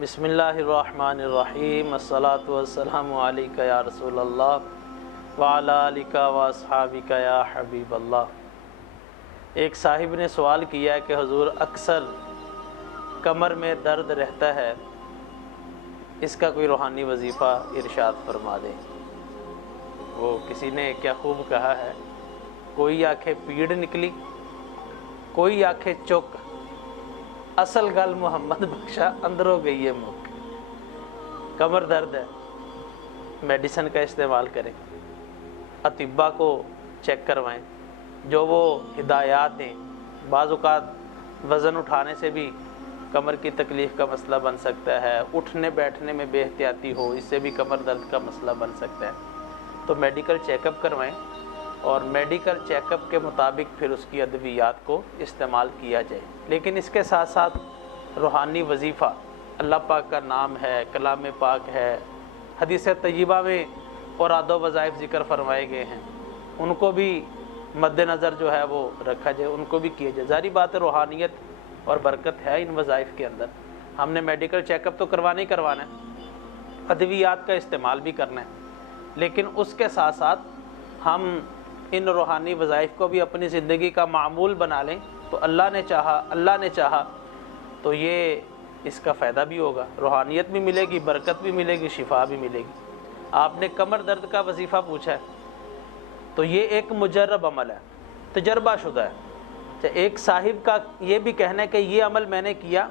بسم اللہ الرحمن الرحیم، الصلاۃ والسلام علیک یا رسول اللہ وعلی آلک واصحابک یا حبیب اللہ۔ ایک صاحب نے سوال کیا کہ حضور اکثر کمر میں درد رہتا ہے، اس کا کوئی روحانی وظیفہ ارشاد فرما دیں۔ وہ کسی نے کیا خوب کہا ہے، کوئی آنکھیں پیڑ نکلی، کوئی آنکھیں چوک، اصل گل محمد بخشا اندروں گئی ہے مک۔ کمر درد ہے، میڈیسن کا استعمال کریں، اطباء کو چیک کروائیں، جو وہ ہدایات ہیں۔ بعض اوقات وزن اٹھانے سے بھی کمر کی تکلیف کا مسئلہ بن سکتا ہے، اٹھنے بیٹھنے میں بے احتیاطی ہو، اس سے بھی کمر درد کا مسئلہ بن سکتا ہے۔ تو میڈیکل چیک اپ کروائیں اور میڈیکل چیک اپ کے مطابق پھر اس کی ادویات کو استعمال کیا جائے۔ لیکن اس کے ساتھ ساتھ روحانی وظیفہ، اللہ پاک کا نام ہے، کلام پاک ہے، حدیث طیبہ میں اوراد و وظائف ذکر فرمائے گئے ہیں، ان کو بھی مد نظر جو ہے وہ رکھا جائے، ان کو بھی کیا جائے۔ ظاہری بات ہے روحانیت اور برکت ہے ان وظائف کے اندر۔ ہم نے میڈیکل چیک اپ تو کروانا ہی کروانا ہے، ادویات کا استعمال بھی کرنا ہے، لیکن اس کے ساتھ ساتھ ہم ان روحانی وظائف کو بھی اپنی زندگی کا معمول بنا لیں تو اللہ نے چاہا تو یہ اس کا فائدہ بھی ہوگا، روحانیت بھی ملے گی، برکت بھی ملے گی، شفا بھی ملے گی۔ آپ نے کمر درد کا وظیفہ پوچھا ہے تو یہ ایک مجرب عمل ہے، تجربہ شدہ ہے۔ ایک صاحب کا یہ بھی کہنا ہے کہ یہ عمل میں نے کیا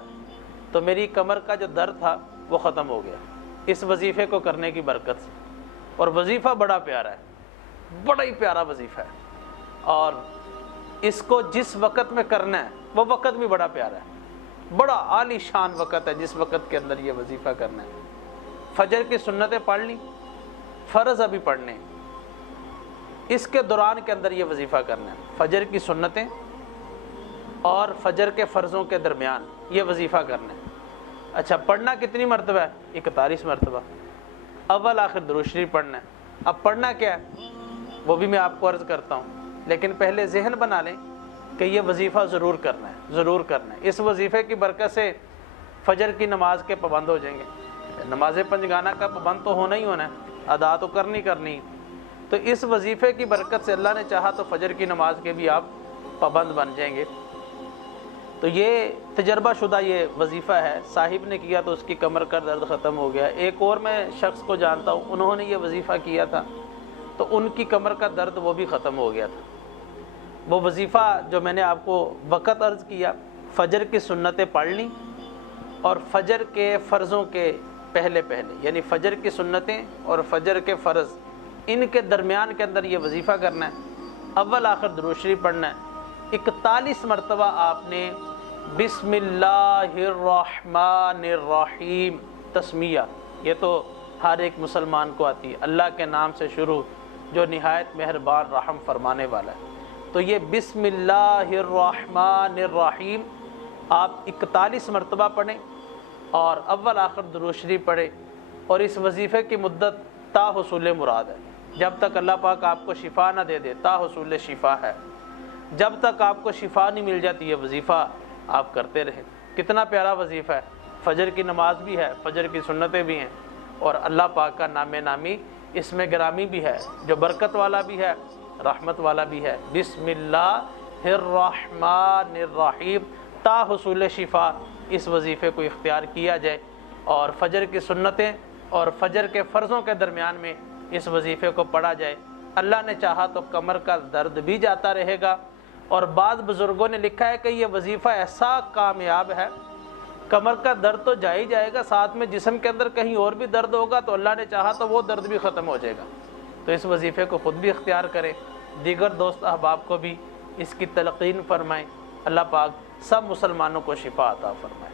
تو میری کمر کا جو درد تھا وہ ختم ہو گیا اس وظیفے کو کرنے کی برکت سے۔ اور وظیفہ بڑا پیارا ہے، بڑا ہی پیارا وظیفہ ہے، اور اس کو جس وقت میں کرنا ہے وہ وقت بھی بڑا پیارا ہے، بڑا عالی شان وقت ہے جس وقت کے اندر یہ وظیفہ کرنا ہے۔ فجر کی سنتیں پڑھ لی، فرض ابھی پڑھنے، اس کے دوران کے اندر یہ وظیفہ کرنا ہے۔ فجر کی سنتیں اور فجر کے فرضوں کے درمیان یہ وظیفہ کرنا ہے۔ اچھا، پڑھنا کتنی مرتبہ ہے؟ 41 مرتبہ، اول آخر درود شریف پڑھنا ہے۔ اب پڑھنا کیا ہے وہ بھی میں آپ کو عرض کرتا ہوں، لیکن پہلے ذہن بنا لیں کہ یہ وظیفہ ضرور کرنا ہے، ضرور کرنا ہے۔ اس وظیفے کی برکت سے فجر کی نماز کے پابند ہو جائیں گے۔ نماز پنجگانہ کا پابند تو ہونا ہی ہونا ہے، ادا تو کرنی، تو اس وظیفے کی برکت سے اللہ نے چاہا تو فجر کی نماز کے بھی آپ پابند بن جائیں گے۔ تو یہ تجربہ شدہ یہ وظیفہ ہے، صاحب نے کیا تو اس کی کمر کا درد ختم ہو گیا۔ ایک اور میں شخص کو جانتا ہوں، انہوں نے یہ وظیفہ کیا تھا تو ان کی کمر کا درد وہ بھی ختم ہو گیا تھا۔ وہ وظیفہ جو میں نے آپ کو وقت عرض کیا، فجر کی سنتیں پڑھ لیں اور فجر کے فرضوں کے پہلے یعنی فجر کی سنتیں اور فجر کے فرض، ان کے درمیان کے اندر یہ وظیفہ کرنا ہے۔ اول آخر درود شریف پڑھنا ہے، 41 مرتبہ آپ نے بسم اللہ الرحمن الرحیم تسمیہ، یہ تو ہر ایک مسلمان کو آتی ہے، اللہ کے نام سے شروع جو نہایت مہربان رحم فرمانے والا ہے۔ تو یہ بسم اللہ الرحمن الرحیم آپ 41 مرتبہ پڑھیں اور اول آخر درود شریف پڑھیں، اور اس وظیفے کی مدت تا حصول مراد ہے، جب تک اللہ پاک آپ کو شفا نہ دے دے، تا حصول شفا ہے، جب تک آپ کو شفا نہیں مل جاتی یہ وظیفہ آپ کرتے رہیں۔ کتنا پیارا وظیفہ ہے، فجر کی نماز بھی ہے، فجر کی سنتیں بھی ہیں، اور اللہ پاک کا نام نامی اس میں گرامی بھی ہے، جو برکت والا بھی ہے، رحمت والا بھی ہے۔ بسم اللہ الرحمن الرحیم تا حصول شفا، اس وظیفے کو اختیار کیا جائے، اور فجر کی سنتیں اور فجر کے فرضوں کے درمیان میں اس وظیفے کو پڑھا جائے۔ اللہ نے چاہا تو کمر کا درد بھی جاتا رہے گا، اور بعض بزرگوں نے لکھا ہے کہ یہ وظیفہ ایسا کامیاب ہے، کمر کا درد تو جا ہی جائے گا، ساتھ میں جسم کے اندر کہیں اور بھی درد ہوگا تو اللہ نے چاہا تو وہ درد بھی ختم ہو جائے گا۔ تو اس وظیفے کو خود بھی اختیار کریں، دیگر دوست احباب کو بھی اس کی تلقین فرمائیں۔ اللہ پاک سب مسلمانوں کو شفا عطا فرمائے۔